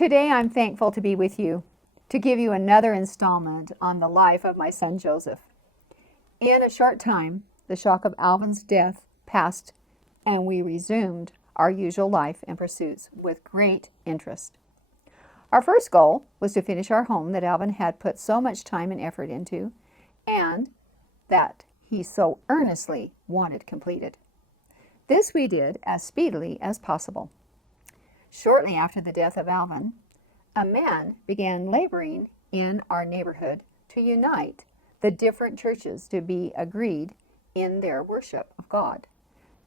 Today I'm thankful to be with you, to give you another installment on the life of my son Joseph. In a short time, the shock of Alvin's death passed, and we resumed our usual life and pursuits with great interest. Our first goal was to finish our home that Alvin had put so much time and effort into, and that he so earnestly wanted completed. This we did as speedily as possible. Shortly after the death of Alvin, a man began laboring in our neighborhood to unite the different churches to be agreed in their worship of God,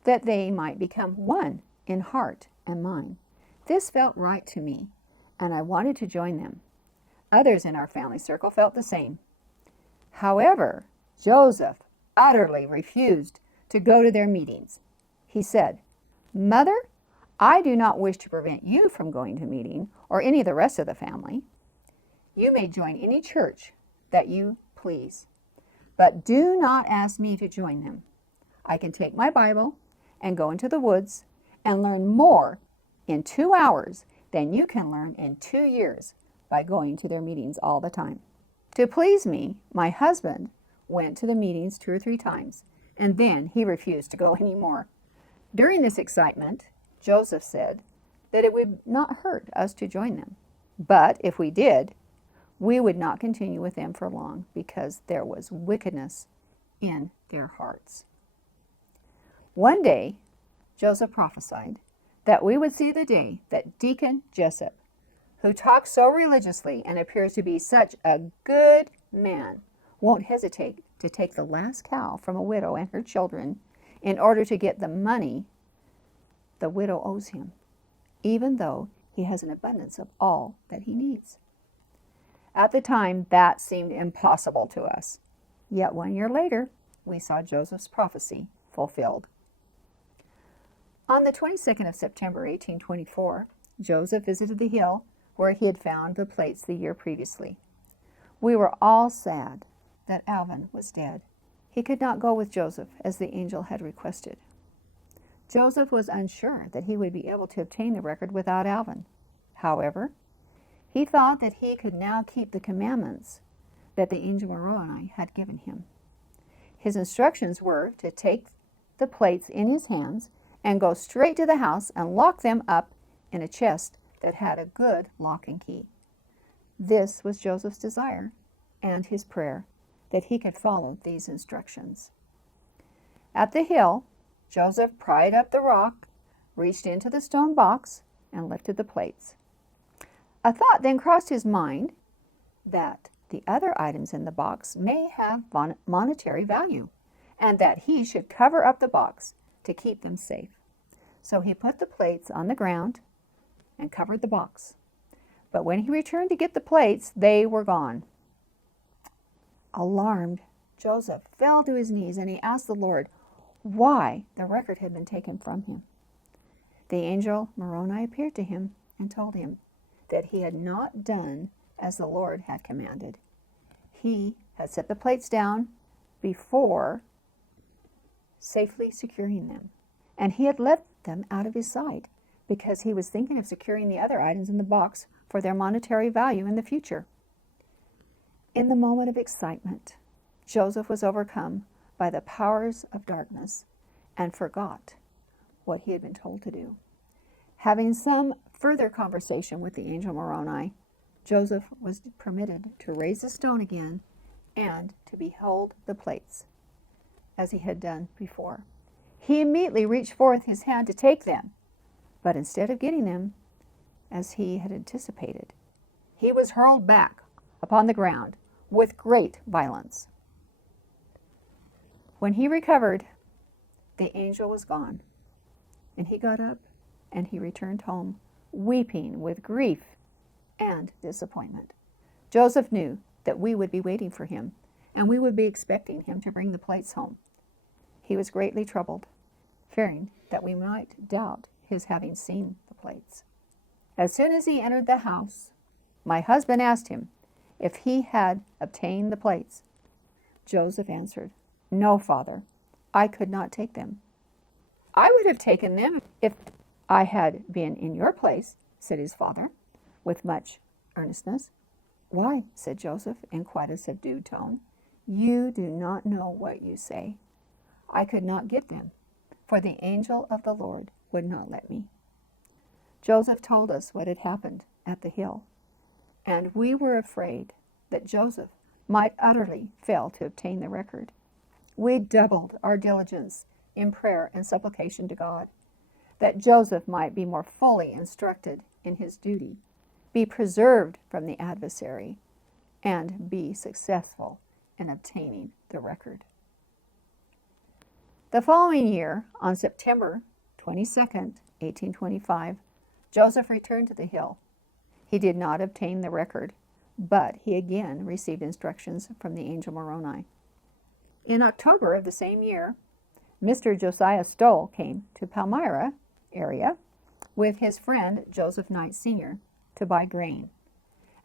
that they might become one in heart and mind. This felt right to me, and I wanted to join them. Others in our family circle felt the same. However, Joseph utterly refused to go to their meetings. He said, "Mother, I do not wish to prevent you from going to meeting or any of the rest of the family. You may join any church that you please, but do not ask me to join them. I can take my Bible and go into the woods and learn more in 2 hours than you can learn in 2 years by going to their meetings all the time." To please me, my husband went to the meetings 2 or 3 times, and then he refused to go anymore. During this excitement, Joseph said that it would not hurt us to join them, but if we did, we would not continue with them for long because there was wickedness in their hearts. One day, Joseph prophesied that we would see the day that Deacon Jessup, who talks so religiously and appears to be such a good man, won't hesitate to take the last cow from a widow and her children in order to get the money the widow owes him, even though he has an abundance of all that he needs. At the time, that seemed impossible to us. Yet 1 year later, we saw Joseph's prophecy fulfilled. On the 22nd of September, 1824, Joseph visited the hill where he had found the plates the year previously. We were all sad that Alvin was dead. He could not go with Joseph as the angel had requested. Joseph was unsure that he would be able to obtain the record without Alvin. However, he thought that he could now keep the commandments that the angel Moroni had given him. His instructions were to take the plates in his hands and go straight to the house and lock them up in a chest that had a good lock and key. This was Joseph's desire and his prayer, that he could follow these instructions. At the hill, Joseph pried up the rock, reached into the stone box, and lifted the plates. A thought then crossed his mind that the other items in the box may have monetary value, and that he should cover up the box to keep them safe. So he put the plates on the ground and covered the box. But when he returned to get the plates, they were gone. Alarmed, Joseph fell to his knees and he asked the Lord why the record had been taken from him. The angel Moroni appeared to him and told him that he had not done as the Lord had commanded. He had set the plates down before safely securing them, and he had let them out of his sight because he was thinking of securing the other items in the box for their monetary value in the future. In the moment of excitement, Joseph was overcome by the powers of darkness and forgot what he had been told to do. Having some further conversation with the angel Moroni, Joseph was permitted to raise the stone again and to behold the plates as he had done before. He immediately reached forth his hand to take them, but instead of getting them as he had anticipated, he was hurled back upon the ground with great violence. When he recovered, the angel was gone, and he got up and he returned home, weeping with grief and disappointment. Joseph knew that we would be waiting for him, and we would be expecting him to bring the plates home. He was greatly troubled, fearing that we might doubt his having seen the plates. As soon as he entered the house, my husband asked him if he had obtained the plates. Joseph answered, "No, Father, I could not take them." "I would have taken them if I had been in your place," said his father. with much earnestness. "Why," said Joseph in quite a subdued tone, "you do not know what you say. I could not get them, for the angel of the Lord would not let me." Joseph told us what had happened at the hill, and we were afraid that Joseph might utterly fail to obtain the record. We doubled our diligence in prayer and supplication to God, that Joseph might be more fully instructed in his duty, be preserved from the adversary, and be successful in obtaining the record. The following year, on September 22nd, 1825, Joseph returned to the hill. He did not obtain the record, but he again received instructions from the angel Moroni. In October of the same year, Mr. Josiah Stoll came to Palmyra area with his friend Joseph Knight Sr. to buy grain.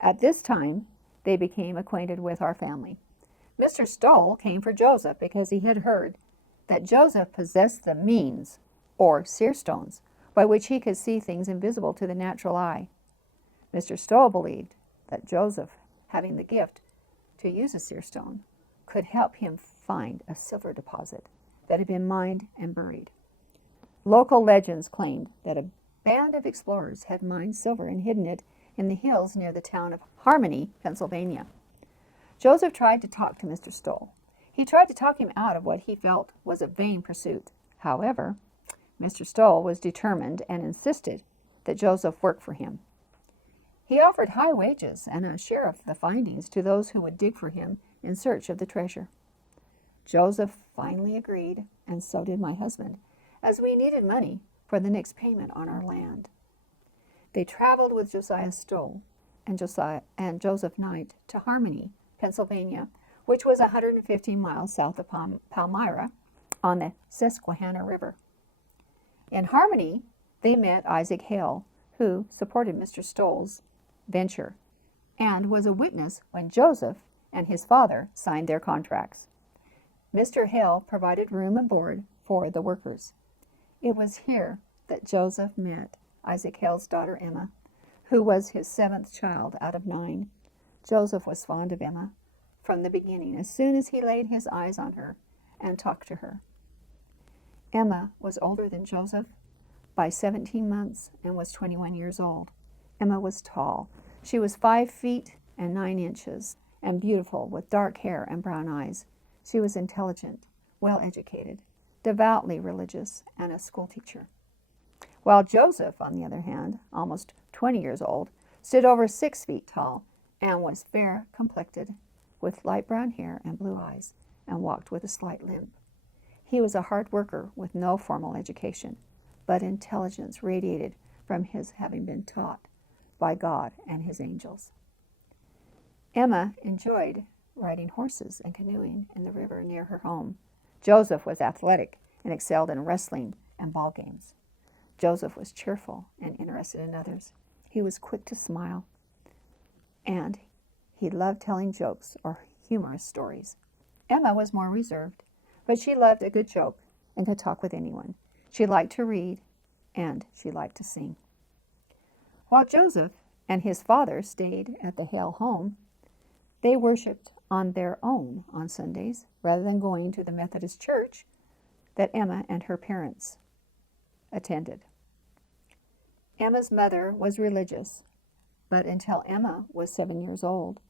At this time, they became acquainted with our family. Mr. Stoll came for Joseph because he had heard that Joseph possessed the means, or seer stones, by which he could see things invisible to the natural eye. Mr. Stoll believed that Joseph, having the gift to use a seer stone, could help him find a silver deposit that had been mined and buried. Local legends claimed that a band of explorers had mined silver and hidden it in the hills near the town of Harmony, Pennsylvania. Joseph tried to talk to Mr. Stoll. He tried to talk him out of what he felt was a vain pursuit. However, Mr. Stoll was determined and insisted that Joseph work for him. He offered high wages and a share of the findings to those who would dig for him in search of the treasure. Joseph finally agreed, and so did my husband, as we needed money for the next payment on our land. They traveled with Josiah Stoll and Joseph Knight to Harmony, Pennsylvania, which was 115 miles south of Palmyra on the Susquehanna River. In Harmony, they met Isaac Hale, who supported Mr. Stoll's venture and was a witness when Joseph and his father signed their contracts. Mr. Hale provided room and board for the workers. It was here that Joseph met Isaac Hale's daughter Emma, who was his 7th child out of 9. Joseph was fond of Emma from the beginning, as soon as he laid his eyes on her and talked to her. Emma was older than Joseph by 17 months and was 21 years old. Emma was tall. She was 5 feet and 9 inches and beautiful, with dark hair and brown eyes. She was intelligent, well-educated, devoutly religious, and a schoolteacher. While Joseph, on the other hand, almost 20 years old, stood over 6 feet tall and was fair-complected, with light brown hair and blue eyes, and walked with a slight limp. He was a hard worker with no formal education, but intelligence radiated from his having been taught by God and his angels. Emma enjoyed riding horses and canoeing in the river near her home. Joseph was athletic and excelled in wrestling and ball games. Joseph was cheerful and interested in others. He was quick to smile, and he loved telling jokes or humorous stories. Emma was more reserved, but she loved a good joke and could talk with anyone. She liked to read, and she liked to sing. While Joseph and his father stayed at the Hale home, they worshiped on their own on Sundays rather than going to the Methodist church that Emma and her parents attended. Emma's mother was religious, but until Emma was 7 years old,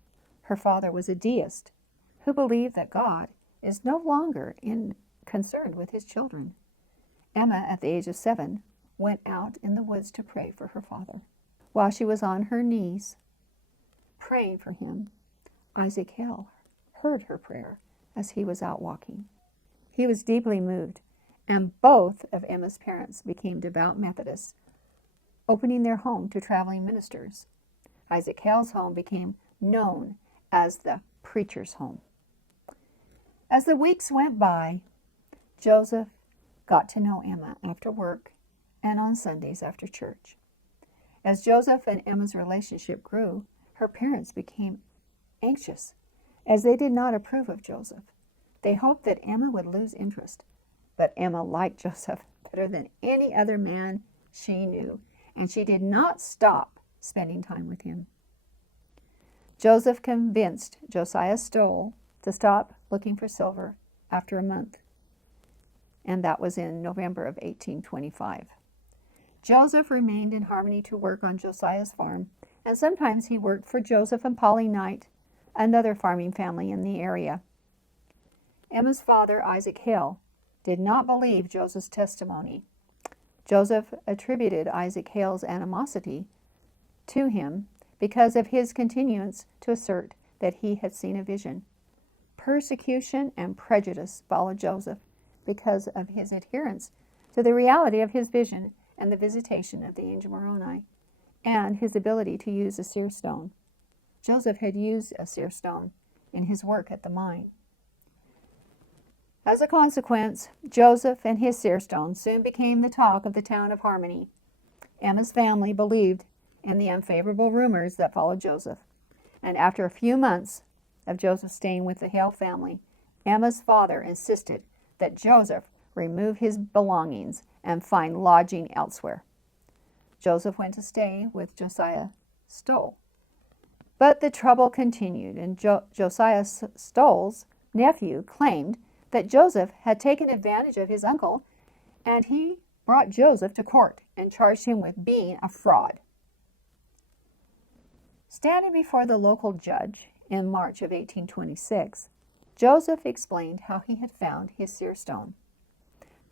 her father was a deist who believed that God is no longer concerned with his children. Emma, at the age of 7, went out in the woods to pray for her father. While she was on her knees praying for him, Isaac Hale heard her prayer as he was out walking. He was deeply moved, and both of Emma's parents became devout Methodists, opening their home to traveling ministers. Isaac Hale's home became known as the preacher's home. As the weeks went by, Joseph got to know Emma after work and on Sundays after church. As Joseph and Emma's relationship grew, her parents became anxious, as they did not approve of Joseph. They hoped that Emma would lose interest, but Emma liked Joseph better than any other man she knew, and she did not stop spending time with him. Joseph convinced Josiah Stowell to stop looking for silver after a month, and that was in November of 1825. Joseph remained in Harmony to work on Josiah's farm, and sometimes he worked for Joseph and Polly Knight, another farming family in the area. Emma's father, Isaac Hale, did not believe Joseph's testimony. Joseph attributed Isaac Hale's animosity to him because of his continuance to assert that he had seen a vision. Persecution and prejudice followed Joseph because of his adherence to the reality of his vision and the visitation of the angel Moroni, and his ability to use a seer stone. Joseph had used a seer stone in his work at the mine. As a consequence, Joseph and his seer stone soon became the talk of the town of Harmony. Emma's family believed in the unfavorable rumors that followed Joseph, and after a few months of Joseph staying with the Hale family, Emma's father insisted that Joseph remove his belongings and find lodging elsewhere. Joseph went to stay with Josiah Stowell. But the trouble continued, and Josiah Stowell's nephew claimed that Joseph had taken advantage of his uncle, and he brought Joseph to court and charged him with being a fraud. Standing before the local judge in March of 1826, Joseph explained how he had found his seer stone.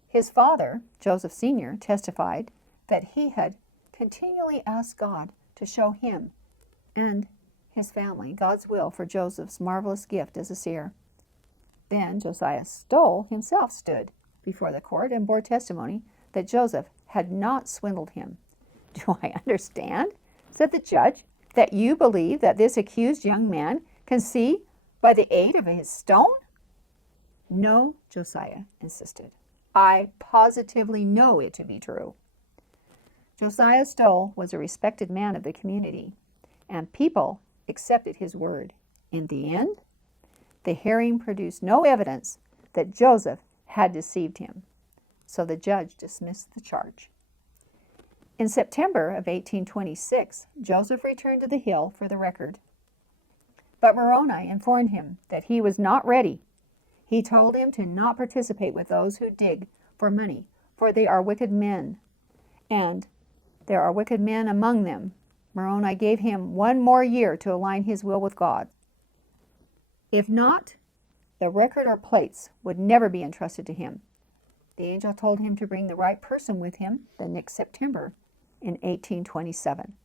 His father, Joseph Sr., testified that he had continually asked God to show him and his family God's will for Joseph's marvelous gift as a seer. Then Josiah Stowell himself stood before the court and bore testimony that Joseph had not swindled him. "Do I understand," said the judge, "that you believe that this accused young man can see by the aid of his stone?" "No," Josiah insisted. "I positively know it to be true." Josiah Stowell was a respected man of the community, and people accepted his word. In the end, the hearing produced no evidence that Joseph had deceived him, so the judge dismissed the charge. In September of 1826, Joseph returned to the hill for the record. But Moroni informed him that he was not ready. He told him to not participate with those who dig for money, for they are wicked men, and there are wicked men among them. Moroni gave him 1 more year to align his will with God. If not, the record or plates would never be entrusted to him. The angel told him to bring the right person with him the next September in 1827.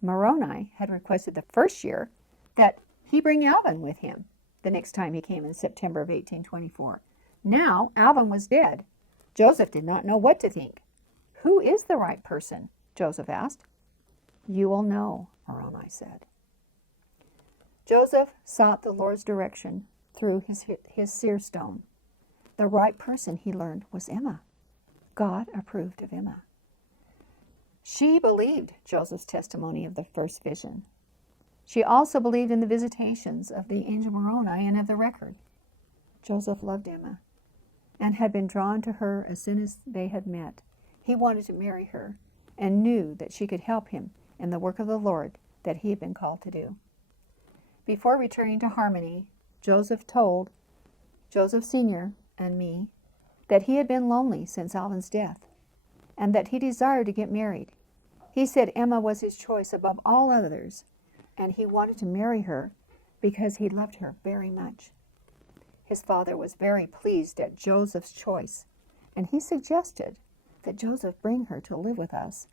Moroni had requested the first year that he bring Alvin with him the next time he came in September of 1824. Now Alvin was dead. Joseph did not know what to think. "Who is the right person?" Joseph asked. "You will know," Moroni said. Joseph sought the Lord's direction through his seer stone. The right person, he learned, was Emma. God approved of Emma. She believed Joseph's testimony of the first vision. She also believed in the visitations of the angel Moroni and of the record. Joseph loved Emma and had been drawn to her as soon as they had met. He wanted to marry her and knew that she could help him in the work of the Lord that he had been called to do. Before returning to Harmony, Joseph told Joseph Sr. and me that he had been lonely since Alvin's death and that he desired to get married. He said Emma was his choice above all others, and he wanted to marry her because he loved her very much. His father was very pleased at Joseph's choice, and he suggested that Joseph bring her to live with us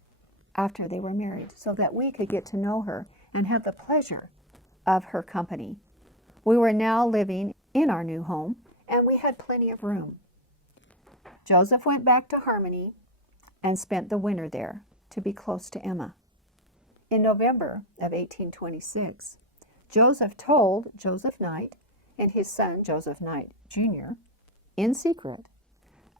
after they were married so that we could get to know her and have the pleasure of her company. We were now living in our new home, and we had plenty of room. Joseph went back to Harmony and spent the winter there to be close to Emma. In November of 1826, Joseph told Joseph Knight and his son Joseph Knight Jr. in secret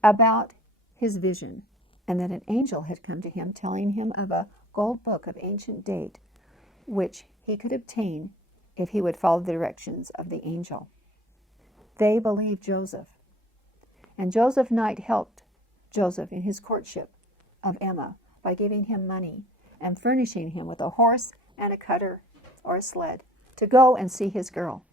about his vision, and that an angel had come to him telling him of a gold book of ancient date which he could obtain if he would follow the directions of the angel. They believed Joseph, and Joseph Knight helped Joseph in his courtship of Emma by giving him money and furnishing him with a horse and a cutter or a sled to go and see his girl.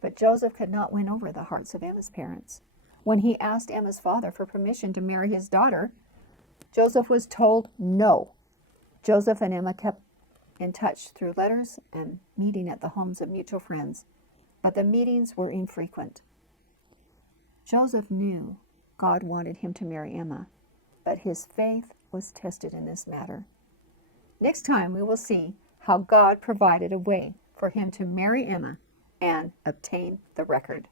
But Joseph could not win over the hearts of Emma's parents. When he asked Emma's father for permission to marry his daughter, Joseph was told no. Joseph and Emma kept in touch through letters and meeting at the homes of mutual friends, but the meetings were infrequent. Joseph knew God wanted him to marry Emma, but his faith was tested in this matter. Next time we will see how God provided a way for him to marry Emma and obtain the record.